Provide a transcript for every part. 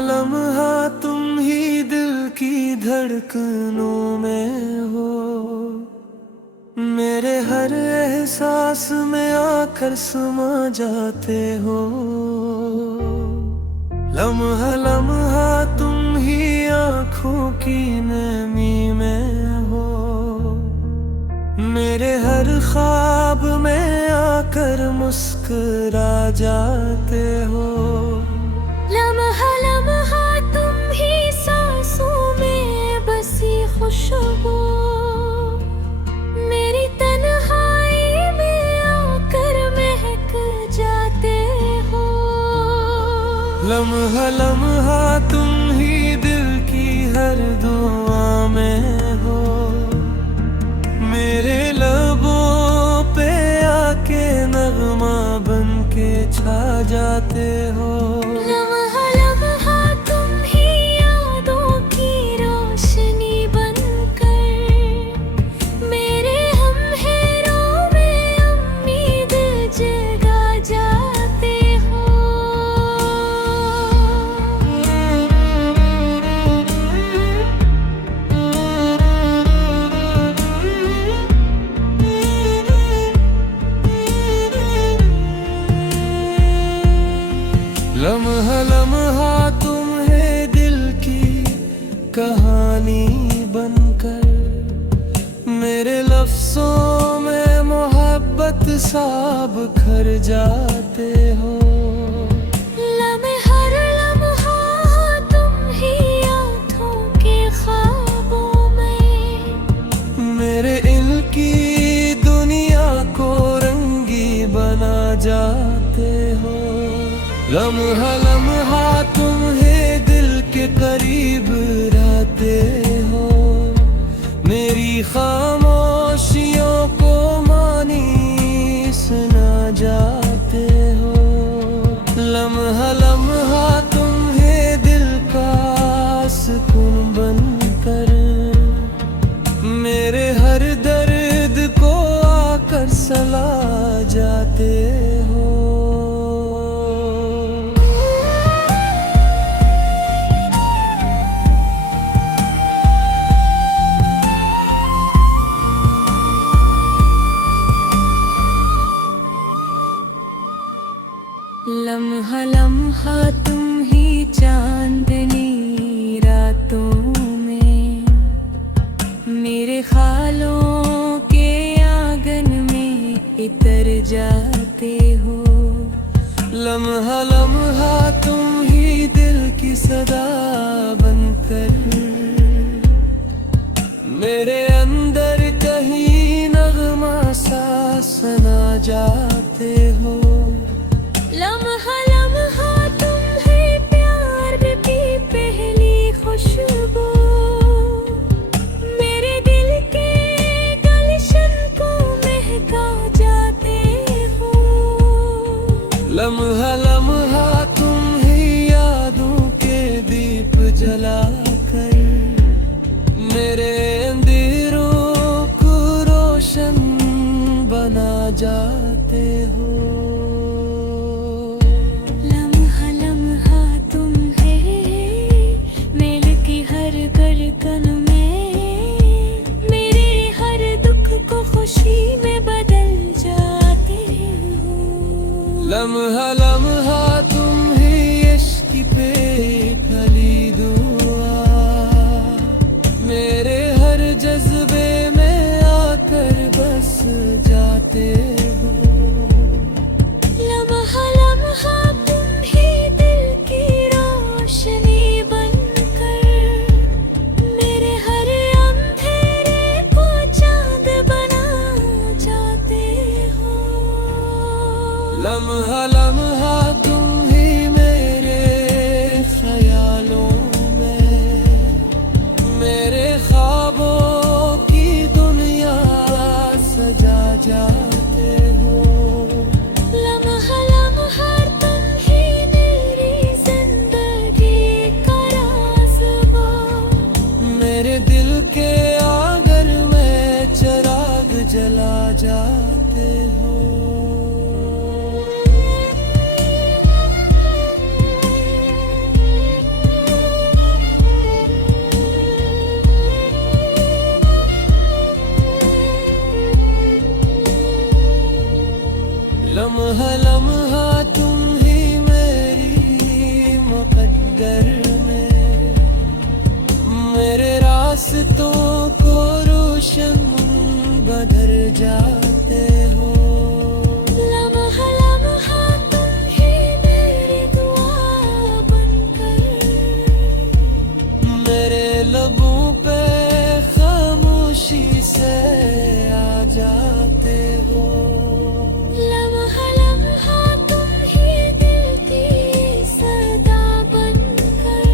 लम्हा तुम ही दिल की धड़कनों में हो, मेरे हर एहसास में आकर समा जाते हो। लम्हा लम्हा तुम ही आँखों की नमी में हो, मेरे हर ख्वाब में आकर मुस्कुरा जाते हो। लम्हा लम्हा तुम ही सांसों में बसी खुशबू, मेरी तन्हाई में आकर महक जाते हो। लम्हा लम्हा तुम ही दिल की हर दुआ में हो, मेरे लबों पे आके नगमा बन के छा जाते हो। लम्हा लम्हा तुम ही यादों की रोशनी बनकर, मेरे हमहेरों में उम्मीद जगा जाते हो। लम्हा लम्हा तुम्हें दिल की कहानी बनकर, मेरे लफ्ज़ों में मोहब्बत सा बिखर जाते हो। हर लम्हा तुम ही आँखों के ख्वाबों में, मेरे इनकी दुनिया को रंगी बना जाते हो। लम्हा लम्हा तुम्हें दिल के करीब रहते हो, मेरी खामोशियों को मानी सुना जाते हो। लम्हा लम्हा तुम्हें दिल का सुकून बनकर, मेरे हर दर्द को आकर सला जाते हो। लम्हा लम्हा तुम ही चांदनी रातों में, मेरे ख्यालों के आंगन में इतर जाते हो। लम्हा लम्हा तुम ही दिल की सदा बनकर, मेरे अंदर कहीं नगमा सा सुना जाते हो। लम्हा लम्हा तुम है प्यार की पहली खुशबू, मेरे दिल के गुलशन को महका जाते हो। लम्हा लम्हा तुम ही यादों के दीप जलाकर, मेरे अंधेरों को रोशन बना जाते हो। लम्हा लम्हा तुम है मेल की हर धड़कन में, मेरे हर दुख को खुशी में बदल जाते हो। लम्हा लम्हा तुम ही इश्क पे फली दुआ, मेरे हर जज्बे में आकर बस जाते हो। लम्हा लम्हा तुम ही दिल की रोशनी बनकर, मेरे हर अंधेरे को चांद बना जाते हो। लम्हा लम्हा तुम ही मेरे ख्यालों में, मेरे ख्वाबों की दुनिया सजा जाते हो। लम्हा लम्हा तुम ही मेरी जिंदगी का राज़ हो, मेरे दिल के आंगन में चिराग जला जाते हो। जाते हो। लम्हा लम्हा तुम ही मेरी दुआ बनकर, मेरे लबों पे खामोशी से आ जाते हो। लम्हा लम्हा तुम ही दिल की सदा बनकर,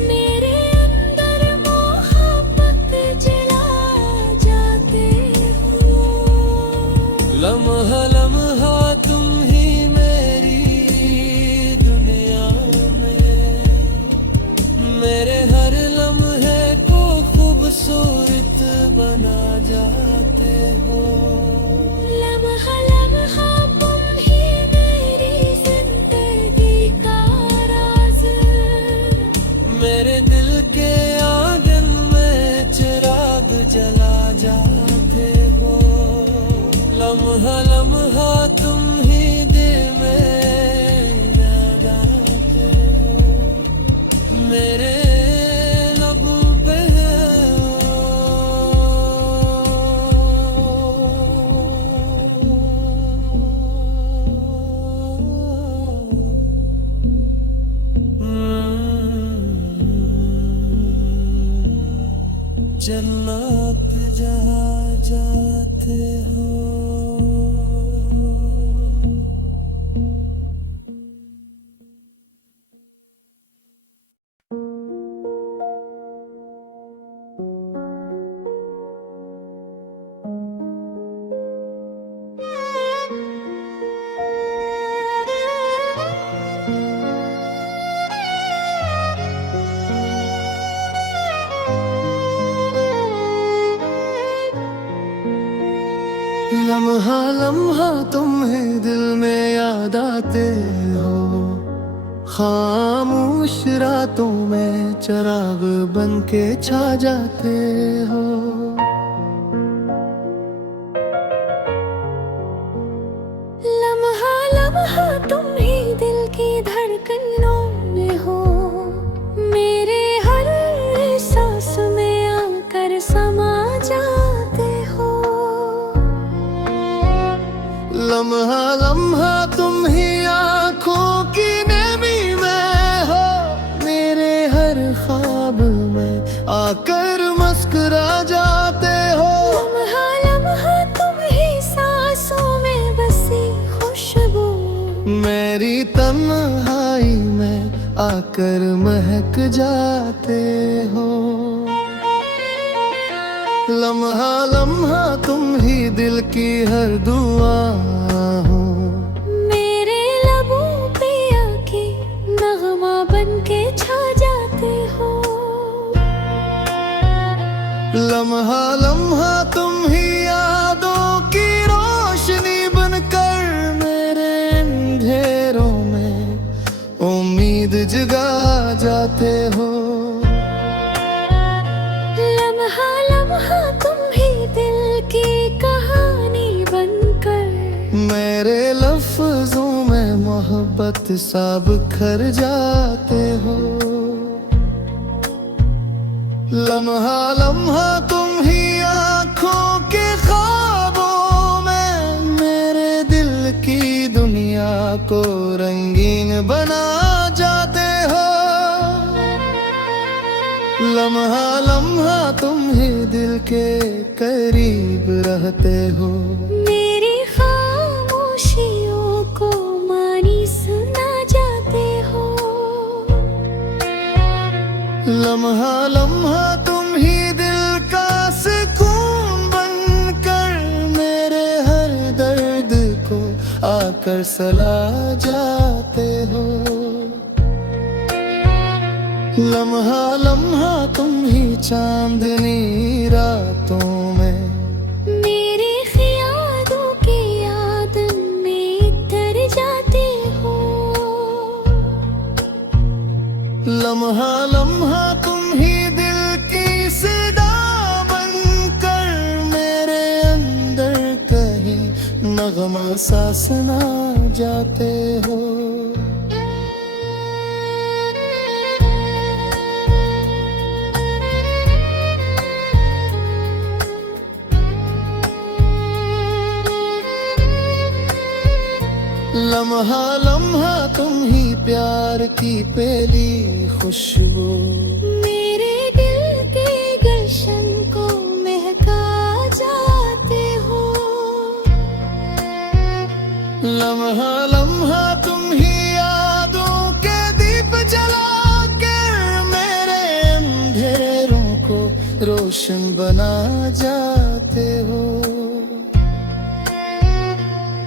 मेरे अंदर मोहब्बत जला जाते हो। लम्हा लम्हा तुम ही मेरी दुनिया में, मेरे हर लम्हे को खूबसूरत बना जाते हो। लम्हा लम्हा तुम ही मेरी जिंदगी का राज, मेरे दिल के आंगन में चिराग जला जाते हो। लम्हा लम्हा तुम ही दिल में जाते हो। मेरे लबों पे जन्नत जा जाते हो। लम्हा लम्हा तुम्हें दिल में याद आते हो। खामोश रातों में चिराग बन के छा जाते हो। लम्हा लम्हा तुम ही दिल की धड़कनों में हो, मेरे हर सांस में आकर समा जाते हो। लम्हा लम्हा तुम ही आँखों की नमी में हो, मेरे हर ख्वाब में आकर मुस्कुरा जाते हो। लम्हा लम्हा तुम ही सांसों में बसी खुशबू, मेरी तन्हाई में आकर महक जाते हो। लम्हा लम्हा तुम ही दिल की हर दुआ हो, मेरे लबों पे आके नगमा बन के छा जाते हो। लम्हा लम्हा तुम ही यादों की रोशनी बनकर, मेरे अंधेरों में उम्मीद जगा जाते हो। लम्हा लम्हा तुम ही दिल की कहानी बनकर, मेरे लफ्जों में मोहब्बत सा बिखर जाते हो। लम्हा लम्हा तुम ही आँखों के ख्वाबों में, मेरे दिल की दुनिया को रंगीन बना जाते हो। लम्हा लम्हा तुम ही दिल के करीब रहते हो। मेरी खामोशियों को मानी सुना जाते हो। लम्हा लम्हा तुम ही दिल का सुकून बनकर, मेरे हर दर्द को आकर सला जाते हो। लम्हा लम्हा तुम ही चांदनी रातों में, मेरे ख्यालों के आदम में तर जाते हो। लम्हा लम्हा तुम ही दिल की सदा बनकर, मेरे अंदर कहीं नगमा सा सुना जाते हो। तुम ही प्यार की पहली खुशबू। मेरे दिल के गुलशन को महका जाते हो। लम्हा लम्हा तुम ही यादों के दीप जला के मेरे अंधेरों को रोशन बना जाते हो।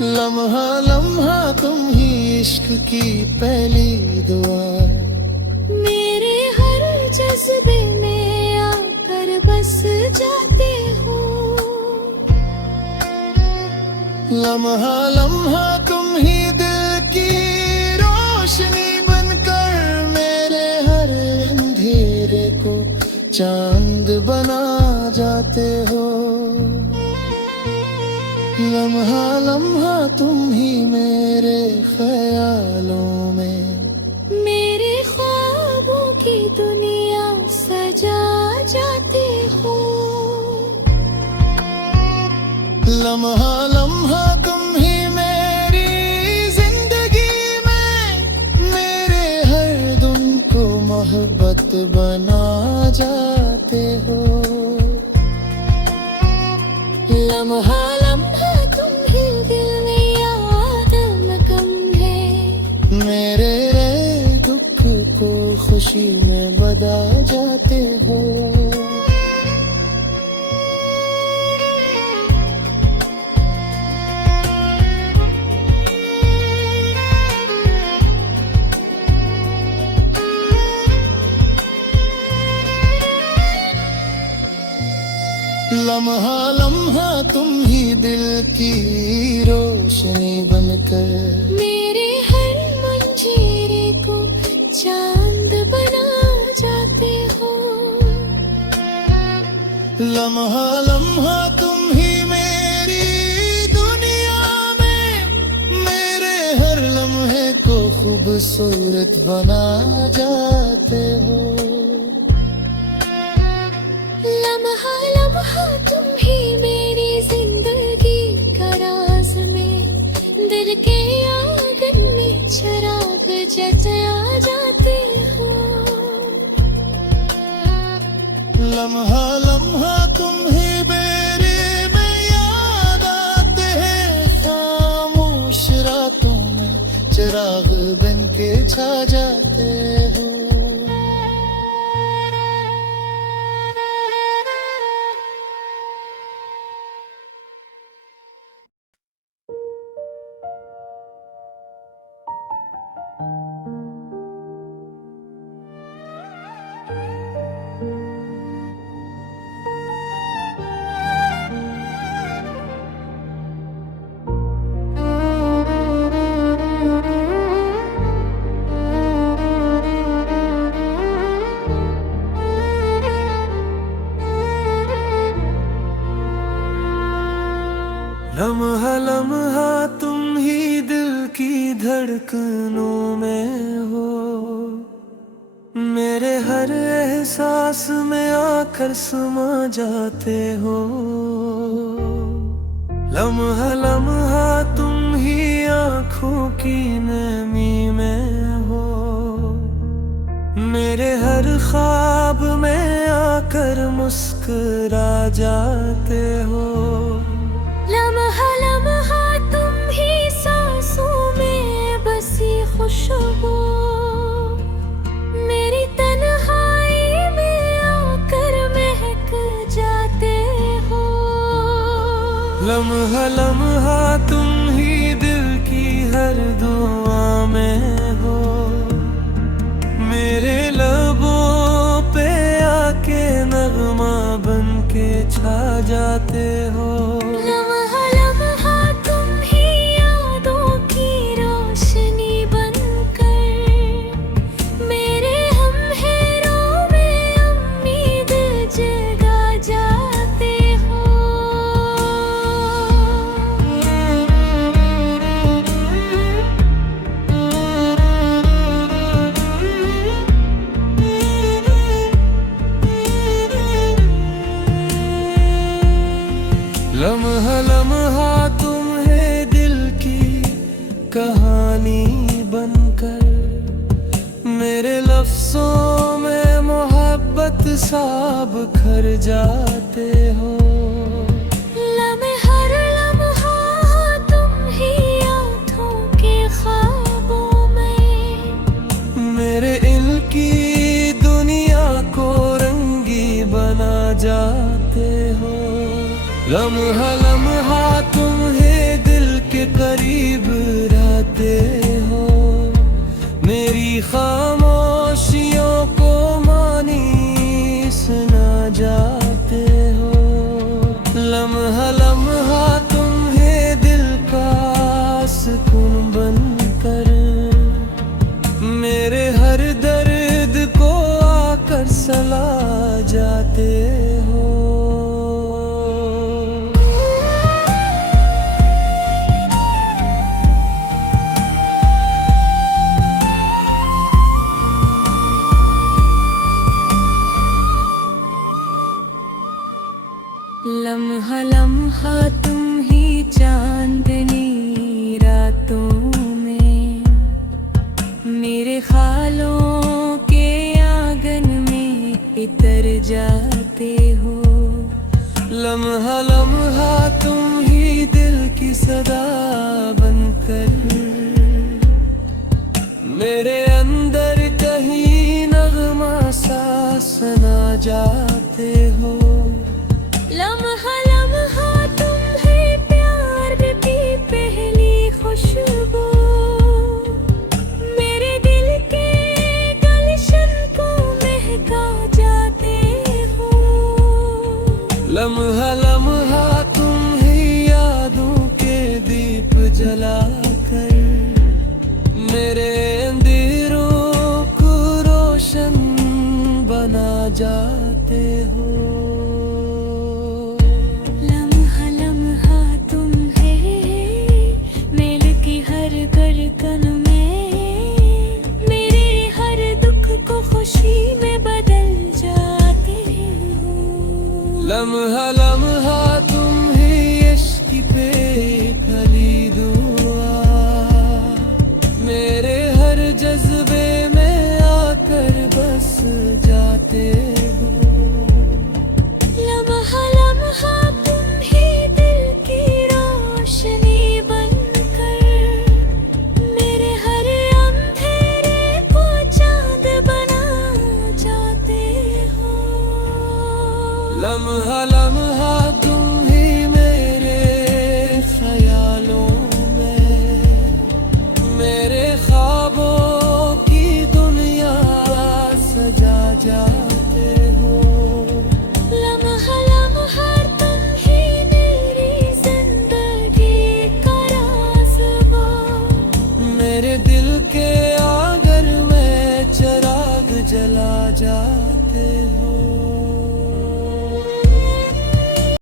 लम्हा लम्हा तुम ही इश्क की पहली दुआ। मेरे हर जज्बे में आकर बस जाते हो। लम्हा लम्हा तुम ही दिल की रोशनी बनकर मेरे हर अंधेरे को चांद बना जाते हो। लम्हा लम्हा तुम ही मेरे ख्यालों में मेरे ख्वाबों की दुनिया सजा जाते हो। लम्हा लम्हा तुम ही मेरी जिंदगी में मेरे हर दिन को मोहब्बत बना जाते हो। लम्हा लम्हा तुम ही दिल में याद मगन है। मेरे दुख को खुशी में बदल जाते हो। लम्हा लम्हा तुम ही दिल की रोशनी बनकर मेरे हर मंजीरे को चांद बना जाते हो। लम्हा लम्हा तुम ही मेरी दुनिया में मेरे हर लम्हे को खूबसूरत बना जाते हो। लम्हा लम्हा तुम ही मेरी जिंदगी का राज में दिल के आंगन में चिराग जला जाते हो। लम्हा लम्हा तुम ही मेरे में याद आते हैं। खामोश रातों में चिराग बन के छा जाते हो। लम्हा लम्हा तुम ही दिल की धड़कनों में हो। मेरे हर एहसास में आकर समा जाते हो। लम्हा लम्हा तुम ही आँखों की नमी में हो। मेरे हर ख्वाब में आकर मुस्कुरा जाते हो। लम्हा लम्हा तुम ही सांसों में बसी खुशबू। मेरी तन्हाई में आकर महक जाते हो। लम्हा लम्हा तुम ही दिल की हर दुआ में हो। मेरे लबों पे आके नगमा बन के छा जाते हो। लम्हा लम्हा तुम ही यादों की रोशनी बनकर मेरे हमहेरों में उम्मीद जगा जाते हो। लम्हा सांसों में मोहब्बत साब खर जाते हो। हर लम्हा हो तुम ही आँखों के ख्वाबों में। मेरे इल्म की दुनिया को रंगी बना जाते हो। लम्हा लम्हा तुम्हें दिल के करीब रहते हो। मेरी खामोशियों को मानी सुना जाते हो। लम्हा लम्हा तुम्हें दिल का सुकून बनकर मेरे हर दर्द को आकर सला जाते हो। लम्हा लम्हा तुम ही चांदनी रातों में। मेरे ख्यालों के आंगन में इतर जाते हो। लम्हा लम्हा तुम ही दिल की सदा बनकर मेरे अंदर कहीं नगमा सा सुना जाते हो। लम्हा लम्हा तुम है प्यार की पहली खुशबू। मेरे दिल के गुलशन को महका जाते हो। लम्हा लम्हा तुम ही यादों के दीप जलाकर मेरे अंधेरों को रोशन बना जाते हो। धड़कन में मेरे हर दुख को खुशी में बदल जाते हो। लम्हा लम्हा तुम ही इश्क पे खली दुआ मेरे हर जज्बे में आकर बस जाते हो। लम्हा लम्हा तुम ही दिल की रोशनी लम्हा लम्हा तुम ही मेरे ख्यालों में मेरे ख्वाबों की दुनिया सजा जाते हो। लम्हा लम्हा तुम ही मेरी जिंदगी का राज़ हो। मेरे दिल के आंगन में चिराग जला जाते हो।